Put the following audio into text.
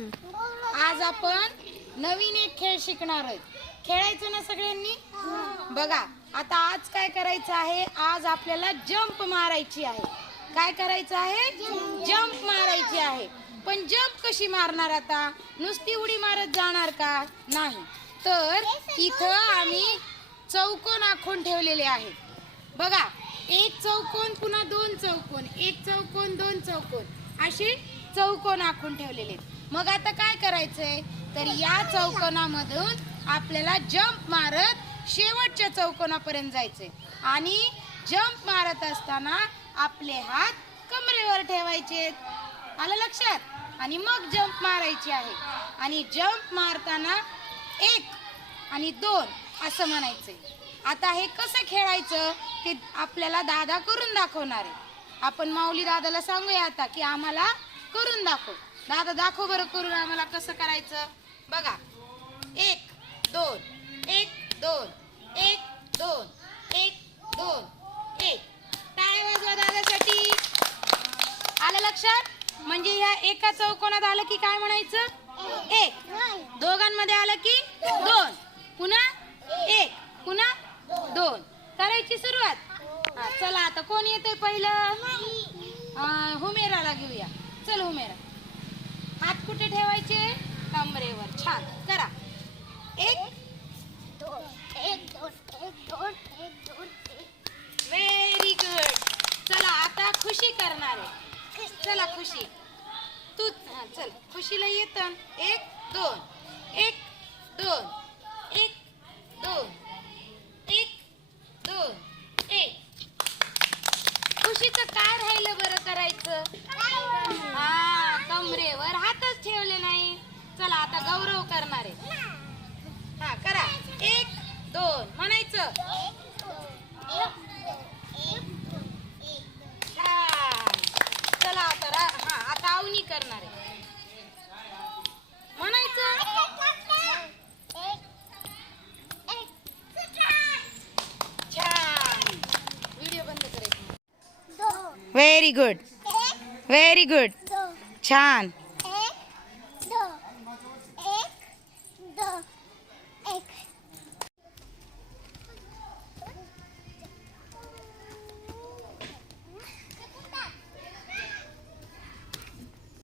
आज आपण नवीन एक खेळ शिकणार आहोत. खेळायचं ना सगळ्यांनी? बघा आता आज काय करायचं आहे? आज आपल्याला जंप मारायची आहे. काय करायचं आहे? जंप मारायची आहे. पण जंप कशी मारणार आता? नुसती उडी मारत जाणार का? नाही. तर इथं आम्ही चौकोन आखून ठेवलेले आहेत. बघा एक चौकोन पुन्हा दोन चौकोन एक चौकोन दोन चौकोन. असे चौकोन आखून ठेवलेले आहेत. मग आता काय करायचंय? तर या चौकोनामधून आपल्याला जंप मारत शेवटच्या चौकोनापर्यंत जायचंय. आणि जंप मारत असताना आपले हात कमरेवर ठेवायचे आलं लक्षात? आणि मग जंप मारायची आहे. आणि जंप मारताना एक आणि दोन असं म्हणायचंय. आता हे कसं खेळायचं ते आपल्याला दादा करून दाखवणार आहे. आपण माऊली दादाला सांगूया आता की आम्हाला करून दाखव. दादा दाखव बरं करून आम्हाला कसं करायचं. बघा. एक दोन. एक दोन. एक दोन. एक दोन. एक. टाळ्या वाजवा दादासाठी. आलं लक्षात? म्हणजे ह्या एका चौकोनात आलं की काय म्हणायचं? एक. दोघांमध्ये आलं की दोन. पुन्हा एक. पुन्हा दोन. करायची सुरुवात. चला आता कोण येते पहिलं? अं, हुमेराला घेऊया. चल हुमेरा. हात कुठे ठेवायचे? कमरेवर. छान. करा. एक व्हेरी गुड चला आता खुशी करणार आहे. चला खुशी. तू चल. खुशीला येत. एक दोन. एक दोन. एक दोन. एक दोन. एक खुशीचं काय राहिलं बरं करायचं हा कमरेवर हातच ठेवले नाही चला आता गौरव करणार आहे हा करा एक दोन म्हणायचं छान चला तर हा आता आवनी करणार आहे. म्हणायचं? छान. व्हिडिओ बंद व्हेरी गुड व्हेरी गुड छान.